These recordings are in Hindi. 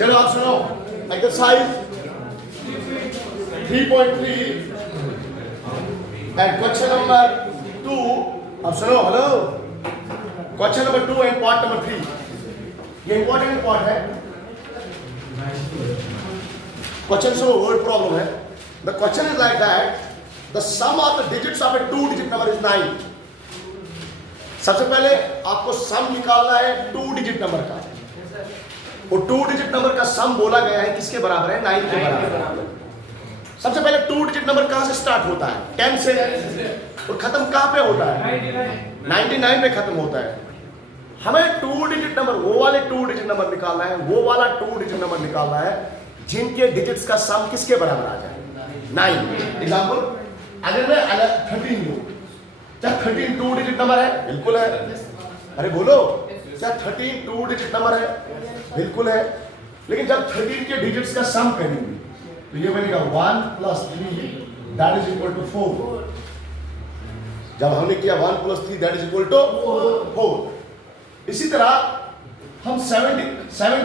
चलो आप सुनो एक्सरसाइज 3.3 एंड क्वेश्चन नंबर 2। अब सुनो, hello, question number 2 and part number 3। ये इंपॉर्टेंट पार्ट है। क्वेश्चन से वर्ड प्रॉब्लम है। The question is like that the sum of the digits of a 2 digit number is 9। सबसे पहले आपको सम निकालना है 2 डिजिट नंबर का। वो 2 डिजिट नंबर का सम बोला गया है किसके बराबर है? 9 के बराबर है। सबसे पहले 2 डिजिट नंबर कहां से स्टार्ट होता है? 10 से। और खत्म कहां पे होता है? 99 पे खत्म होता है। हमें 2 डिजिट नंबर, वो वाले 2 डिजिट नंबर निकालना है, वो वाला 2 डिजिट नंबर निकालना है जिनके डिजिट्स का सम किसके बराबर आ जाए? 9। एग्जांपल, अगर मैं 13 लूं, क्या 13 2 डिजिट नंबर है? बिल्कुल है। अरे बोलो, क्या 13 2 डिजिट नंबर है? बिल्कुल है। लेकिन जब 13 के डिजिट्स का सम करेंगे तो ये बनेगा 1 + 3 दैट इज इक्वल टू 4। जब हमने किया 1 + 3 दैट इज इक्वल टू 4। इसी तरह हम 17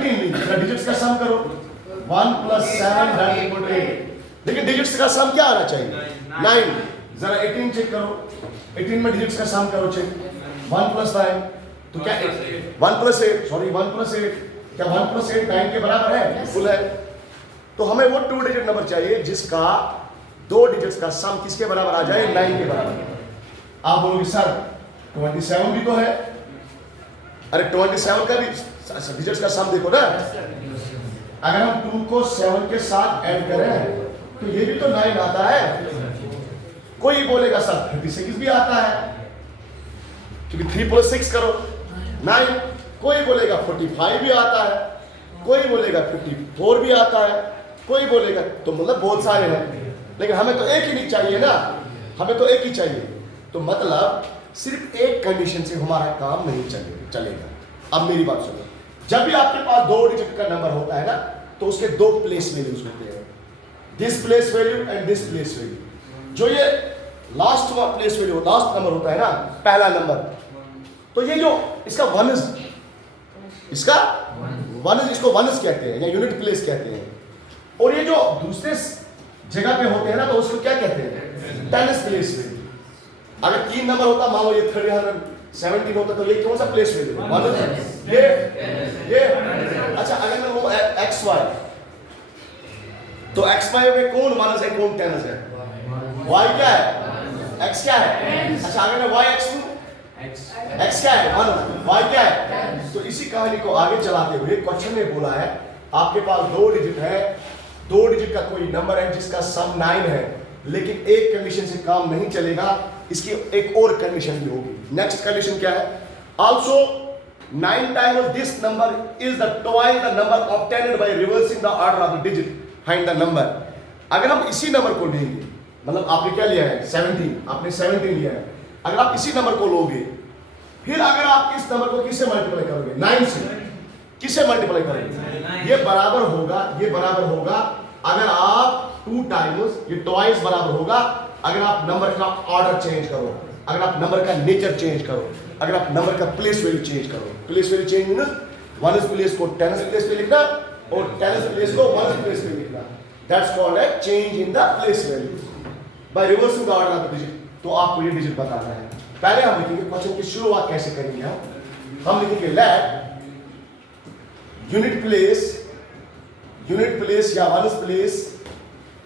लेंगे, डिजिट्स का सम करो, 1 + 7 दैट इज इक्वल टू 8। लेकिन डिजिट्स का सम क्या आना चाहिए? 9। जरा 18 चेक करो, 18 में डिजिट्स का सम करो, चेक 1 + 9 तो क्या 1 + 8, सॉरी 1 + 8, क्या 1 + 8 9 के बराबर है? बिल्कुल है। तो हमें वो 2 डिजिट नंबर चाहिए जिसका 2 डिजिट्स का सम किसके बराबर आ जाए? 9 के बराबर। आप बोलोगे सर 27 भी तो है। अरे 27 का भी डिजिट्स का सम देखो ना। अगर हम 2 को 7 के साथ ऐड करें तो ये भी तो 9 आता है। कोई बोलेगा सर 36 भी आता है, क्योंकि 3 + 6 करो 9। कोई बोलेगा 45 भी आता है, कोई बोलेगा 54 भी आता है, कोई बोलेगा, तो मतलब बहुत सारे हैं। लेकिन हमें तो एक ही नहीं चाहिए ना, हमें तो एक ही चाहिए। तो मतलब सिर्फ एक कंडीशन से हमारा काम नहीं चलेगा। अब मेरी बात सुनो, जब भी आपके पास 2 डिजिट का नंबर होता है ना, तो उसके 2 प्लेस वैल्यूज होते हैं, this place value and this place value. जो ये last place value, last number होता है ना, पहला नंबर, तो ये जो इसका वन इज, इसका वन इज, इसको वन इज कहते हैं या यूनिट प्लेस कहते हैं। और ये जो दूसरे जगह पे होते हैं ना, तो उसको क्या कहते हैं? Tennis place value. अगर 3 नंबर होता, मान लो ये 317 होता, तो ये कौन सा प्लेस वैल्यू? वन इज ये। अच्छा, अगर मैं वो XY, तो XY में कौन वन इज है, कौन टेनिस है? Y क्या है? X क्या है? अच्छा, अगर मैं Y X लूं, X क्या है? 1। Y क्या है? तो इसी कहानी को आगे चलाते हुए क्वेश्चन में बोला है आपके पास 2 डिजिट है, 2 डिजिट का कोई नंबर है जिसका सम 9 है, लेकिन एक कंडीशन से काम नहीं चलेगा, इसकी एक और कंडीशन भी होगी। नेक्स्ट कंडीशन क्या है? Also 9 times this number is the twice the number obtained by reversing the order of the digit find the number. अगर हम इसी नंबर को लेंगे, मतलब आपने क्या लिया है? 17, आपने 17 लिया है। अगर आप इसी नंबर को लोगे, फिर अगर आप इस नंबर को किससे मल्टीप्लाई करोगे? 9 से। किससे मल्टीप्लाई करोगे? ये बराबर होगा, ये बराबर होगा अगर आप 2 टाइम्स, ये ट्वाइस बराबर होगा अगर आप नंबर का ऑर्डर चेंज करो, अगर आप नंबर का नेचर चेंज करो, अगर आप नंबर का प्लेस वैल्यू चेंज करो। Place value change means one is place को टेनिस प्लेस पे लिखना और टेनिस प्लेस को वन इज प्लेस पे लिखना। That's called a change in the place value by reversing the order of the digit. तो आपको ये डिजिट बताना है। पहले हम लिखेंगे क्वेश्चन की शुरुआत कैसे करेंगे। हम लिखेंगे लेट यूनिट प्लेस या one place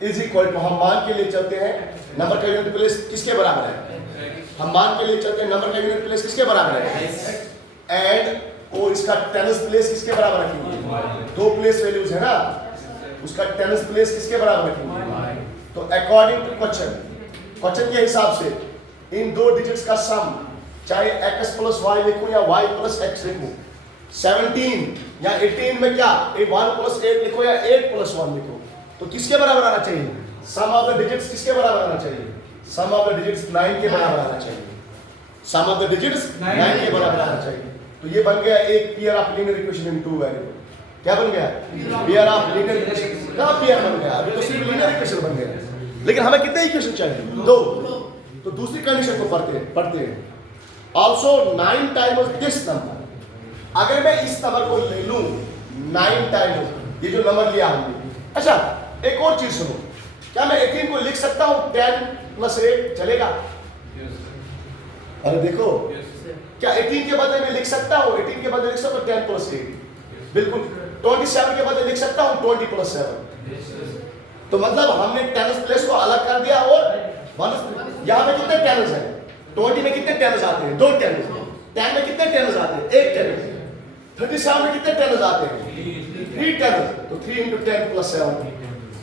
is equal to, हम मान के लिए चलते हैं नंबर का यूनिट प्लेस किसके बराबर है? हम मान के लिए चलते हैं नंबर का यूनिट प्लेस किसके बराबर है? एंड और इसका टेनिस प्लेस किसके बराबर रखेंगे? 2 प्लेस वैल्यूज है ना, उसका टेनिस प्लेस किसके बराबर रखेंगे? तो अकॉर्डिंग टू क्वेश्चन के हिसाब से इन 2 डिजिट्स का सम, चाहे x + y लिखूं या y + x लिखूं, 17 या 18 में क्या 1 + 8 लिखो या 8 + 1 लिखो, तो किसके बराबर आना चाहिए? सम ऑफ द डिजिट्स किसके बराबर आना चाहिए? सम ऑफ द डिजिट्स 9 के बराबर आना चाहिए। सम ऑफ द डिजिट्स 9 के बराबर आना चाहिए। तो ये बन गया एक pair of linear equation in 2 variable. क्या बन गया? Pair of linear equation. कहां पेयर बन गया? अभी तो सिर्फ लीनियर इक्वेशन बन गया, लेकिन हमें कितने इक्वेशन चाहिए? 2। तो दूसरी कंडीशन को पढ़ते हैं। आल्सो 9 टाइम्स दिस नंबर, अगर मैं इस नंबर को ले लूं 9 टाइम्स, ये जो नंबर लिया हमने। अच्छा एक और चीज सुनो, क्या मैं 18 को लिख सकता हूँ 10 + 8 चलेगा? अरे देखो, क्या 18 के बदले में लिख सकता हूँ 18 के बदले लिख सकता हूँ 10 + 8? बिल्कुल। 27 के बदले लिख सकता हूँ 20 + 7। तो मतलब हमने टेनिस प्लेस को अलग कर दिया और यहाँ पे कितने टेनिस हैं? 20 में कितने टेनिस आते हैं? 2 टेनिस। 10 में कितने टेनिस आते हैं? 1 टेनिस। 37 में कितने टेनिस आते हैं? 3 टेनिस। तो 3 × 10 + 7।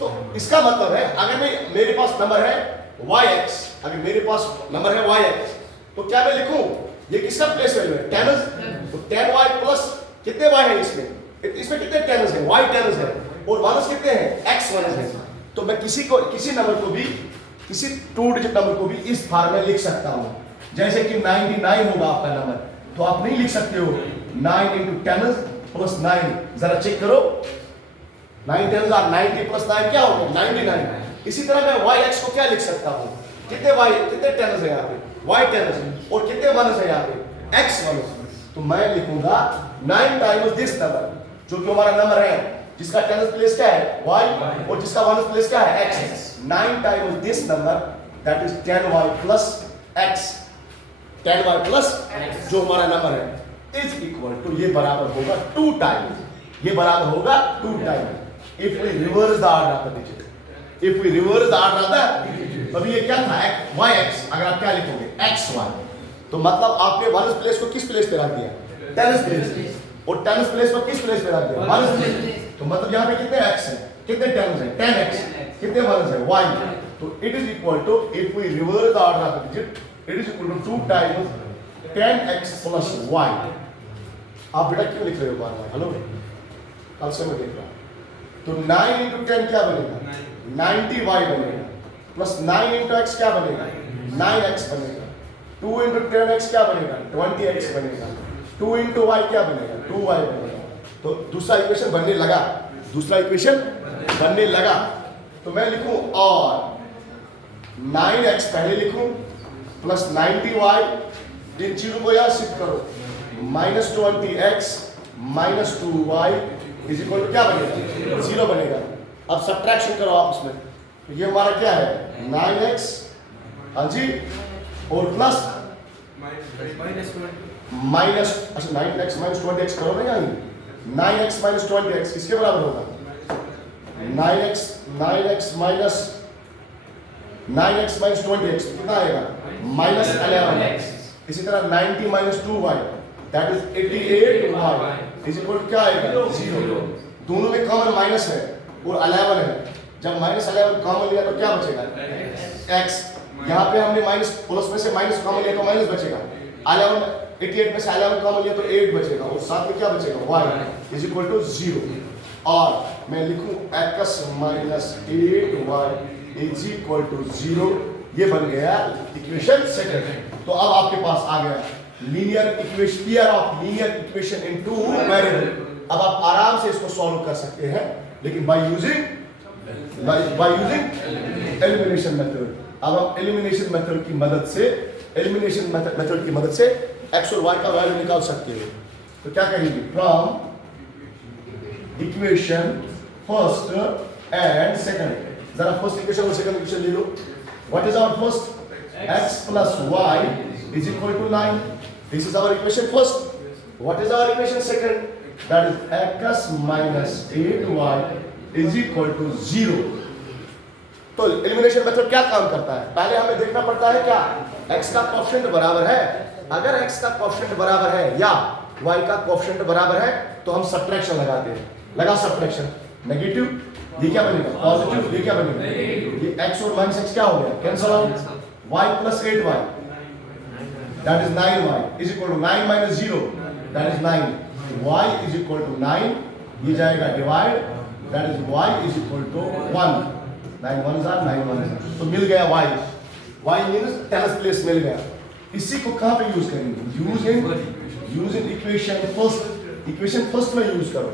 तो इसका मतलब है अगर मेरे पास नंबर है yx, अगर मेरे पास नंबर है yx, तो क्या मैं लिखूं ये किसका प्लेस वैल्यू है? टेनिस। तो 10y प्लस कितने y है इसमें? इसमें कितने टेनिस है? y टेनिस है। और माइनस कितने हैं? x माइनस है। तो मैं किसी नंबर को भी, किसी 2 डिजिट नंबर को भी इस फॉर्म में लिख सकता हूं। जैसे कि 99 होगा आपका नंबर, तो आप नहीं लिख सकते हो 9 × 10 + 9। जरा चेक करो, 9 10 are 90 + 9 क्या होगा? 99। इसी तरह मैं yx को क्या लिख सकता हूं? कितने टेनिस है यहाँ पे? y tennis. और कितने माइनस है यहाँ पे? x minus. तो मैं लिखूंगा 9 टाइम्स दिस नंबर, जो कि हमारा नंबर है जिसका टेनिस प्लेस क्या है? y, और जिसका माइनस प्लेस क्या है? x। 9 times this number, that is 10y + x। 10y + x जो हमारा नंबर है इज इक्वल टू, ये बराबर होगा 2 टाइम्स। ये बराबर होगा 2 times if we reverse the order of the digit. If we reverse the order of the, तभी ये क्या था? yx। अगर आप क्या लिखोगे? xy। तो मतलब आपने माइनस प्लेस को किस प्लेस पे रख दिया? Tennis place. और टेनिस प्लेस को किस प्लेस पे रख दिया? Minus place. तो मतलब यहाँ पे कितने x है? कितने टेनिस है? 10x। कितने माइनस है? y। तो it is equal to, if we reverse the order of the digit, it is equal to 2 times 10x + y। आप बेटा क्यों लिख रहे हो बार-बार? हेलो, कल से मैं देख रहा हूँ। तो 9 × 10 क्या बनेगा? 90y बनेगा। प्लस 9 × x क्या बनेगा? 9x बनेगा। 2 × 10x क्या बनेगा? 20x बनेगा। 2 × y क्या बनेगा? 2y बनेगा। तो दूसरा इक्वेशन बनने लगा, दूसरा इक्वेशन बनने लगा। तो मैं लिखूं और 9x पहले लिखूं प्लस 90y, इन चीजों को यहां शिफ्ट करो, -20x - 2y is equal to क्या बनेगा? 0 बनेगा। अब सब्ट्रैक्शन करो आप उसमें, तो ये हमारा क्या है? 9x, हाँ जी, और प्लस माइनस, अच्छा 9x - 20x करो ना यहाँ, 9x - 20x किसके बराबर होगा? 9x - 20x कितना आएगा? -11x। इसी तरह 90 - 2y, that is 88y is equal to क्या आएगा? 0। दोनों में कॉमन माइनस है और 11 है। जब -11 कॉमन लिया तो क्या बचेगा? x। यहाँ पे हमने माइनस, प्लस में से माइनस कॉमन लिया तो माइनस बचेगा। 88 में से 11 कॉमन लिया तो 8 बचेगा, और साथ में क्या बचेगा? y is equal to 0। और मैं लिखूं x - 8y is equal to 0। ये बन गया इक्वेशन सेकंड। तो अब आपके पास आ गया linear equation, pair of linear equation in 2 variable. अब आप आराम से इसको सॉल्व कर सकते हैं, लेकिन बाय यूजिंग एलिमिनेशन मेथड। अब हम एलिमिनेशन मेथड की मदद से x और y का वैल्यू निकाल सकते हैं। तो क्या करेंगे? From equation first and second. जरा फर्स्ट इक्वेशन और सेकंड इक्वेशन ले लो। What is our first? x + y is equal to 9. This is our equation first. What is our equation second? That is x - 8y is equal to 0. तो एलिमिनेशन मेथड क्या काम करता है? पहले हमें देखना पड़ता है क्या x का कोएफिशिएंट बराबर है। अगर x का कोएफिशिएंट बराबर है या y का कोएफिशिएंट बराबर है तो हम सब्ट्रैक्शन लगाते हैं। लगा सब्ट्रैक्शन, नेगेटिव, ये क्या बनेगा? पॉजिटिव, ये क्या बनेगा? ये x और -x क्या हो गया? Cancel out. y + 8y, that is 9y is equal to 9 - 0, that is 9. y is equal to 9, ये जाएगा divide, that is y is equal to 1. 9 1s are 9 1s are. तो मिल गया y मीन्स टेनिस प्लेस मिल गया। इसी को कहाँ पे यूज करेंगे? Use in equation first. Equation first में यूज करो।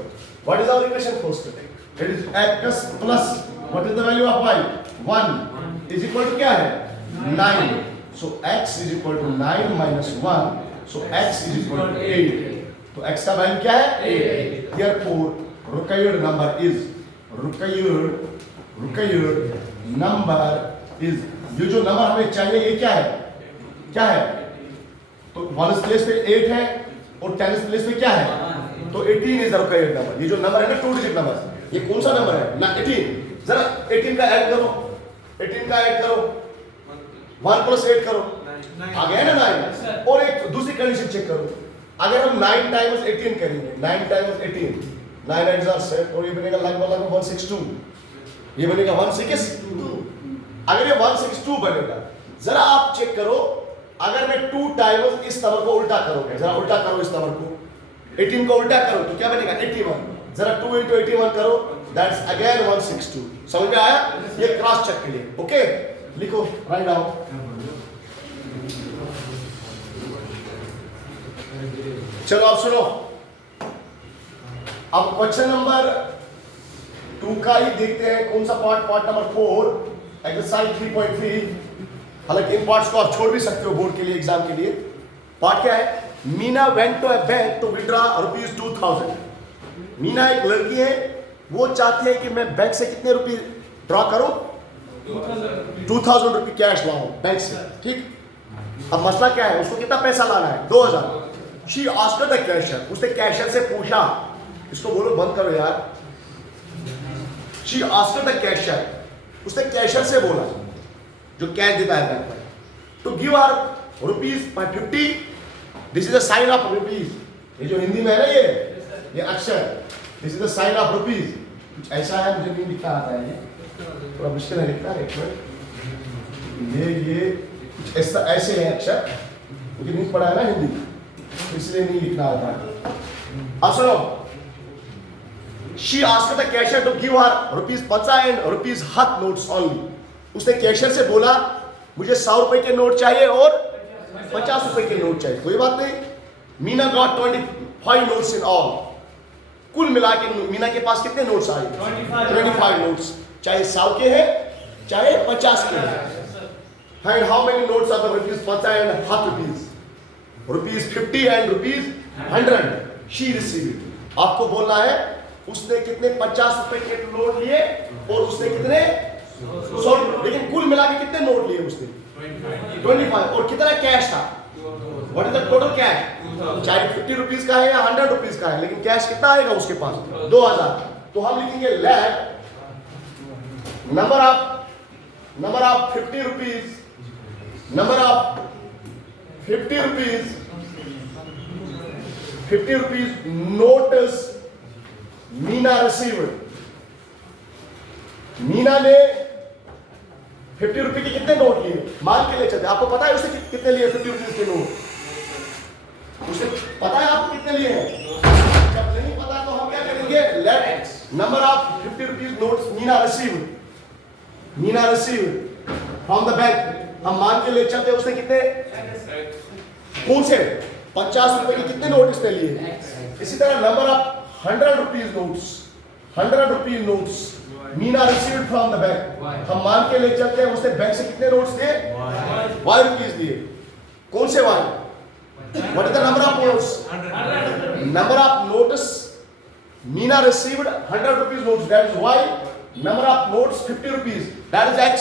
What is our equation first? It is x plus what is the value of y? 1 is equal to क्या है? 9. So x is equal to 9 - 1. So x is equal to 8. तो x का वैल्यू क्या है? 8. Therefore required number is ये जो नंबर हमें चाहिए ये क्या है तो 1s प्लेस पे 8 है और 10s प्लेस पे क्या है तो 18 इज द रिक्वायर्ड नंबर। ये जो नंबर है ना 2 डिजिट नंबर, ये कौन सा नंबर है ना 18। जरा 18 का ऐड करो 1 + 8 करो आ गया ना 9। और एक दूसरी कंडीशन चेक करो, अगर हम 9 टाइम्स 18 करेंगे 9 टाइम्स 18 9 8 7 और ये बनेगा लगभग 162, ये बनेगा 162। अगर ये 162 बनेगा, जरा आप चेक करो अगर मैं 2 टाइम्स इस नंबर को उल्टा करोगे, जरा उल्टा करो इस नंबर को 18 को उल्टा करो तो क्या बनेगा 81। जरा 2 × 81 करो दैट्स अगेन 162। समझ में आया? ये क्रॉस चेक के लिए ओके लिखो राइट डाउन। चलो आप सुनो, अब क्वेश्चन नंबर 2 का ही देखते हैं कौन सा पार्ट नंबर 4 एक्सरसाइज 3.3। हालांकि इन पार्ट्स को आप छोड़ भी सकते हो बोर्ड के लिए एग्जाम के लिए। पार्ट क्या है? Meena went to a bank to withdraw ₹2000। Meena एक लड़की है, वो चाहती है कि मैं बैंक से कितने रुपए ड्रॉ करूं 2000 रुपए कैश लाऊं बैंक से, ठीक। अब मसला क्या है, उसको कितना पैसा लाना है 2000। शी आस्क्ड द कैशियर, उसने कैशियर से पूछा, इसको बोलो बंद करो यार। शी आस्क्ड द कैशियर, उसने कैशियर से बोला जो कैश देता है बैंक पर, to give her ₹50। This is the sign of rupees. ये जो हिंदी में है ना ये अक्षर, this is the sign of rupees. कुछ ऐसा है, मुझे नहीं लिखना आता है, ये थोड़ा मुश्किल है लिखना। एक मिनट, ये कुछ ऐसे है अक्षर, मुझे नहीं पढ़ा है ना हिंदी इसलिए नहीं लिखना आता है। अब सुनो, she asked the cashier to give her ₹50 and ₹100 notes only। उसने कैशियर से बोला मुझे 100 रुपए के नोट चाहिए और 50 रुपए के नोट चाहिए। कोई बात नहीं, Meena got 25 notes in all. कुल मिला के मीना के पास कितने नोट्स आए 25 नोट्स, चाहे 100 के हैं चाहे 50 के हैं। And how many notes are the ₹50 and ₹100? ₹50 and ₹100 she received. आपको बोलना है उसने कितने 50 रुपए के नोट लिए और उसने कितने 100, लेकिन कुल मिला के कितने नोट लिए उसने 25। और कितना कैश था, what is the total cash, चाहे 50 रुपीज का है या 100 रुपीज का है, लेकिन कैश कितना आएगा उसके पास 2000। तो हम लिखेंगे let number of 50 rupees notes Meena received. Meena ने 50 रुपए के कितने नोट लिए मान के ले चलते। आपको पता है उसने कितने लिए 50 रुपीज के नोट, उसे पता है आपको कितने लिए हैं? जब नहीं पता तो हम क्या करेंगे, let number of 50 rupees notes Meena received from the bank. हम मान के ले चलते उसने कितने कौन से 50 रुपए के कितने नोट इसने लिए। इसी तरह number of 100 rupees notes Meena received from the bank. हम मान के ले चलते हैं उसने बैंक से कितने नोट्स दिए Y रुपीज दिए। कौन से Y? What is the number of notes? Number of notes Meena received 100 rupees notes, that is Y। Number of notes 50 rupees, that is X।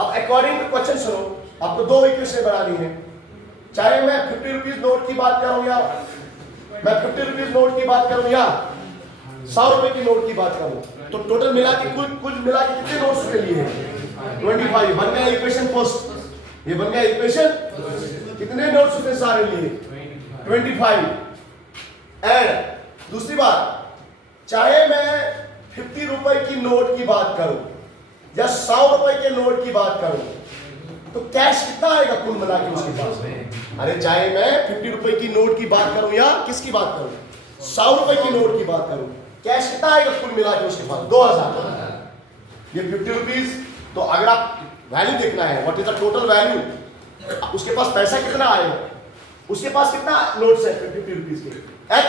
अब अकॉर्डिंग टू क्वेश्चन सुनो, आपको दो इक्वेशन बनानी है, चाहे मैं 50 रुपीज नोट की बात करूं या मैं 50 रुपीज नोट की बात करूं या 100 रुपए की नोट की बात करूं, तो टोटल मिला के कुल मिला के कितने नोट्स के लिए 25। बन गया इक्वेशन फर्स्ट, ये बन गया इक्वेशन। कितने नोट्स उसने सारे लिए 25। एंड दूसरी बात, चाहे मैं 50 रुपए की नोट की बात करूं या 100 रुपए के नोट की बात करूं, तो कैश कितना आएगा कुल मिला के उसके पास? अरे चाहे मैं 50 रुपए की नोट की बात करूं या किसकी बात करूं 100 रुपए की नोट की बात करूं, कैश कितना आएगा कुल मिला के उसके पास 2000। ये 50 रुपीज। तो अगर आप वैल्यू देखना है what is the total value, उसके पास पैसा कितना आएगा, उसके पास कितना नोट्स है 50 रुपीज के X,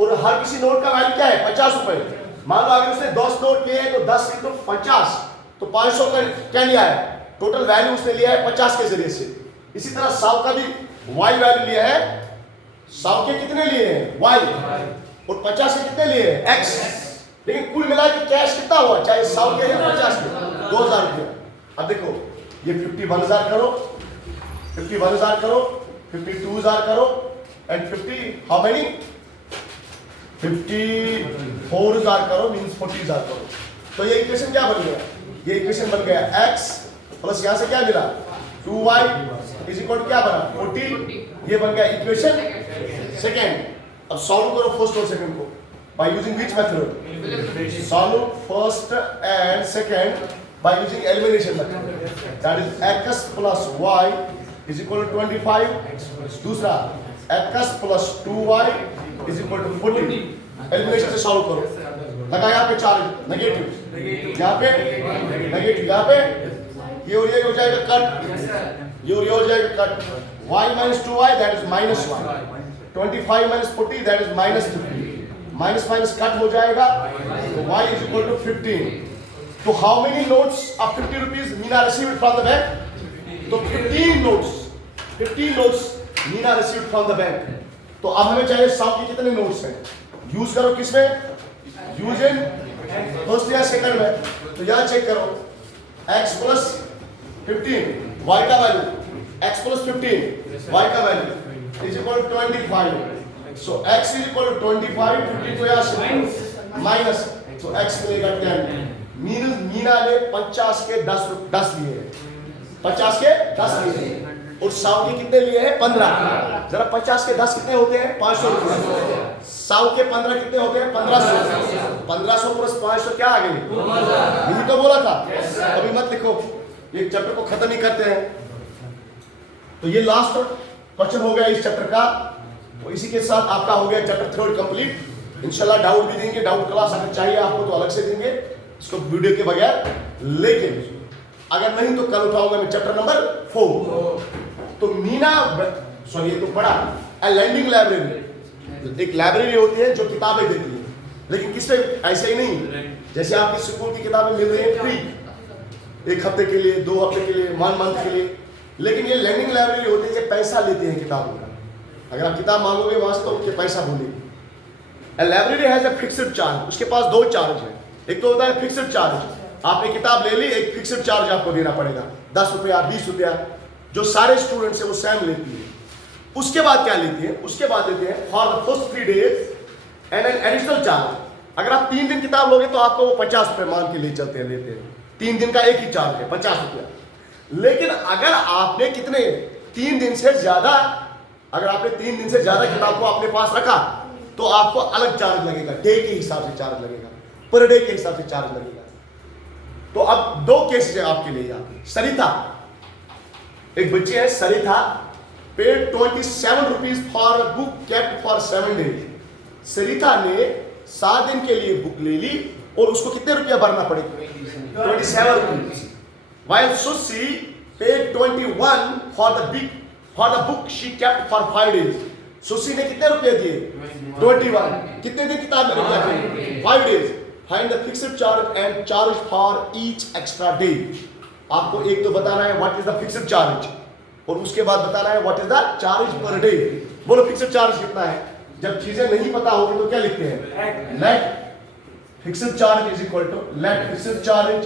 और हर किसी नोट का वैल्यू क्या है 50 रुपए। मान लो अगर उसने 10 नोट लिए हैं तो 10 × 50 तो 500 का क्या लिया है, टोटल वैल्यू उसने लिया है 50 के जरिए से। इसी तरह 100 का भी Y वैल्यू लिया है, 100 के कितने लिए हैं Y, और 50 के कितने लिए x, लेकिन कुल मिला के कैश कितना हुआ, चाहे 100 के या 50 के, 2000 रुपया। अब देखो ये 51,000 करो, 51,000 करो, 52,000 करो एंड 50 हाउ मेनी 54,000 करो, मींस 40,000 करो। तो ये इक्वेशन क्या बन गया, ये इक्वेशन बन गया x प्लस यहां से क्या मिला 2y इज इक्वल टू क्या बना 40, ये बन गया इक्वेशन सेकंड। अब सॉल्व करो फर्स्ट और सेकंड को by using which method, solve first and second by using elimination method, that is x plus y is equal to 25, दूसरा x plus 2y is equal to 40, elimination से सॉल्व करो, लगा यहाँ पे चार्ज नेगेटिव, यहाँ पे नेगेटिव, यहाँ पे ये और ये हो जाएगा कट, ये और ये हो जाएगा cut, y minus 2y that is minus 1, 25 minus 40 that is minus 50, minus minus cut हो जाएगा तो y is equal to 15। तो how many notes of 50 rupees Meena received from the bank, तो 15 notes Meena received from the bank. तो अब हमें चाहिए 100 के कितने नोट्स हैं, यूज करो किसमें, यूज इन फर्स्ट या सेकंड में। तो यहां चेक करो x प्लस 15 y का वैल्यू, x प्लस 15 y का value is equal to 25। So x is equal to 25, 50 को यहाँ से माइनस, so x मिलेगा 10। मीना ने 50 के 10 लिए हैं, 50 के 10 लिए हैं और 100 के कितने लिए हैं 15। जरा 50 के 10 कितने होते हैं 500 रुपये, 100 के 15 कितने होते हैं 1500, 1500 प्लस 500 क्या आ गए, यही तो बोला था। अभी मत लिखो, ये चैप्टर को खत्म ही करते हैं। तो ये लास्ट क्वेश्चन हो गया इस चैप्टर का, तो इसी के साथ आपका हो गया चैप्टर 3 कंप्लीट। इंशाल्लाह डाउट भी देंगे, डाउट क्लास अगर चाहिए आपको तो अलग से देंगे इसको वीडियो के बगैर, लेकिन अगर नहीं तो कल उठाऊंगा मैं चैप्टर नंबर 4। तो मीना सॉरी ये तो पढ़ा लैंडिंग लाइब्रेरी, एक लाइब्रेरी होती है जो किताबें देती है, लेकिन किससे ऐसे ही नहीं जैसे आपकी स्कूल की किताबें मिल रही है फ्री, 1 हफ्ते के लिए 2 हफ्ते के लिए 1 मंथ के लिए, लेकिन ये लैंडिंग लाइब्रेरी होती है, ये पैसा लेते हैं किताबों का। अगर आप किताब मांगोगे वास्तव के पैसा भूलेगी। Library has a fixed charge, उसके पास 2 चार्ज है, एक तो होता है फिक्स्ड चार्ज, आपने किताब ले ली एक फिक्स्ड चार्ज आपको देना पड़ेगा 10 रुपया 20 रुपया, जो सारे स्टूडेंट्स है वो सेम लेती है। उसके बाद क्या लेती है, उसके बाद लेते हैं for the first 3 days and an additional charge. अगर आप 3 दिन किताब लोगे तो आपको वो 50 रुपये मान के ले चलते हैं, लेते हैं 3 दिन का एक ही चार्ज है 50 रुपया। लेकिन अगर आपने कितने 3 दिन से ज्यादा, अगर आपने 3 दिन से ज्यादा किताब को अपने पास रखा तो आपको अलग चार्ज लगेगा, डे के हिसाब से चार्ज लगेगा, पर डे के हिसाब से चार्ज लगेगा। तो अब 2 केसेस है आपके लिए यहाँ। सरिता, एक बच्ची है Sarita, paid 27 rupees for a book kept for 7 days. Sarita ने 7 दिन के लिए बुक ले ली और उसको कितने रुपया भरना पड़ेगा 27 rupees. While Susi paid 21 for the book she kept for 5 days. सुसी ने कितने रुपए दिए 21, कितने दिन किताब में रुपया 5 days. Find the fixed charge and charge for each extra day. आपको एक तो बताना है what is the fixed charge और उसके बाद बताना है what is the charge per day. बोलो fixed charge कितना है। जब चीजें नहीं पता होगी तो क्या लिखते हैं net fixed charge is equal to net fixed charge।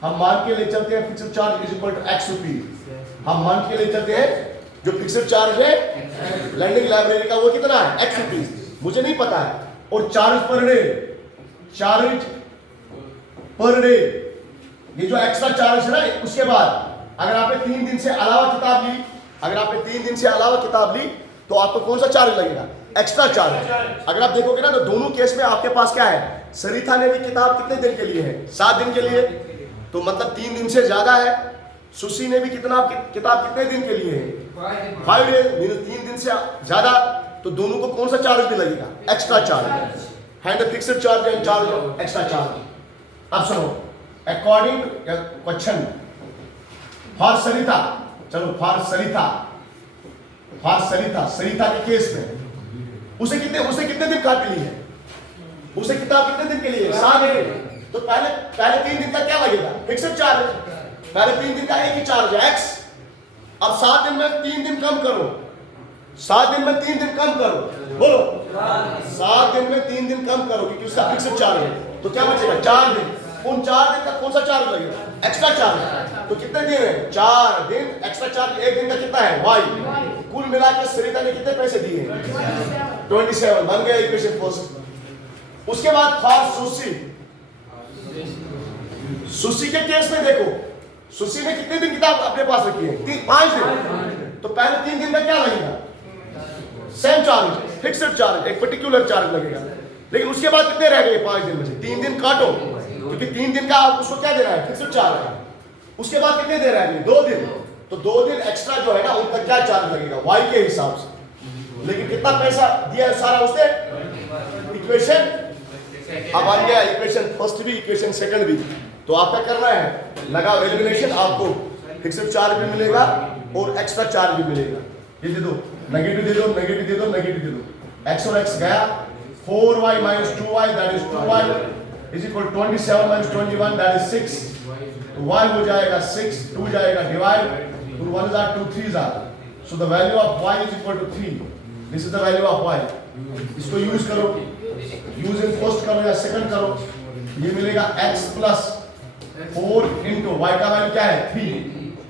हम मान के ले चलते हैं fixed charge is equal to x rupees. हम मान के ले चलते हैं जो फिक्स्ड चार्ज है लैंडिंग लाइब्रेरी का वो कितना है x रुपीज, मुझे नहीं पता है। और charge per day, charge per day ये जो एक्स्ट्रा चार्ज है ना, उसके बाद अगर आपने 3 दिन से अलावा किताब ली, अगर आपने 3 दिन से अलावा किताब ली तो आपको कौन सा चार्ज लगेगा एक्स्ट्रा चार्ज। अगर आप देखोगे ना तो दोनों केस में आपके पास क्या है, सरिता ने भी किताब कितने दिन के लिए है 7 दिन के लिए, तो मतलब 3 दिन से ज्यादा है। सुशी ने भी कितना किताब कितने दिन के लिए है 5 डेज, मींस 3 दिन से ज्यादा, तो दोनों को कौन सा चार्ज भी लगेगा extra charge. Hand the fixed charge and charge extra charge. अब सुनो अकॉर्डिंग टू क्वेश्चन फॉर सरिता, चलो फॉर सरिता के केस में उसे कितने दिन काट ली है, उसे किताब कितने दिन के लिए 7 दिन। तो पहले 3 दिन का क्या लगेगा फिक्स्ड चार्ज, पहले 3 दिन का एक ही चार्ज है x। अब 7 दिन में 3 दिन कम करो 7 दिन में 3 दिन कम करो, बोलो 7 दिन में 3 दिन कम करो, क्योंकि उसका फिक्स्ड चार्ज है। तो क्या बचेगा 4 दिन। उन 4 दिन का कौन सा चार्ज लगेगा? Extra charge. तो कितने दिन है? 4 दिन एक्स्ट्रा चार्ज। एक दिन का कितना है? वाई। कुल मिला के सरिता ने कितने पैसे दिए हैं? 27। बन गया इक्वेशन फर्स्ट। उसके बाद फॉर सुशी, सुशी के केस में देखो, सुशी ने कितने दिन किताब अपने पास रखी है? 5 दिन। तो पहले 3 दिन का क्या लगेगा? सेम चार्ज, फिक्स्ड चार्ज, एक पर्टिकुलर चार्ज लगेगा। लेकिन उसके बाद कितने रह गए? 5 दिन में से 3 दिन काटो, क्योंकि 3 दिन का आप उसको क्या दे रहा है? फिक्स्ड चार्ज है। उसके बाद कितने दे रहा है? 2 दिन। तो 2 दिन एक्स्ट्रा जो है ना, उनका क्या चार्ज लगेगा? वाई के हिसाब से। लेकिन कितना पैसा दिया है सारा उसने? इक्वेशन अब आ गया, इक्वेशन फर्स्ट भी, इक्वेशन सेकंड भी। तो आप क्या करना है? लगाओ एलिमिनेशन, आपको फिक्स्ड चार्ज भी मिलेगा और एक्स्ट्रा चार्ज भी मिलेगा। ये दे दो, नेगेटिव दे दो, नेगेटिव दे दो, नेगेटिव दे दो। x और x गया, 4y minus 2y that is 2y is equal 27 minus 21 that is 6। तो y हो जाएगा 6, 2 जाएगा divide, 2 1s are 2 3s are, so the value of y is equal to 3। this is the value of y। इसको यूज करो, यूज इन फर्स्ट करो या सेकंड करो, ये मिलेगा x plus 4 into y का वैल्यू क्या है? 3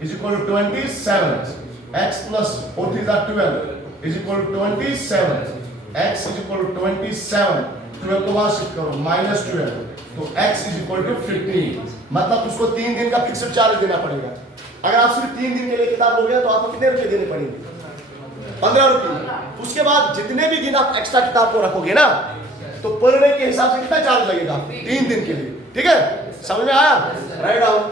is equal to 27। x plus 4 3s are 12 is equal to 27। x is equal to 27, 12 को वहां शिफ्ट करो -12, तो x is equal to 15। मतलब उसको 3 दिन का फिक्स्ड चार्ज देना पड़ेगा। अगर आप सिर्फ 3 दिन के लिए किताब लोगे तो आपको कितने रुपए देने पड़ेंगे? 15 रुपए। उसके बाद जितने भी दिन आप एक्स्ट्रा किताब को रखोगे ना, तो पर डे के हिसाब से कितना चार्ज लगेगा? 3 दिन के लिए। ठीक है, समझ में आया? Write down.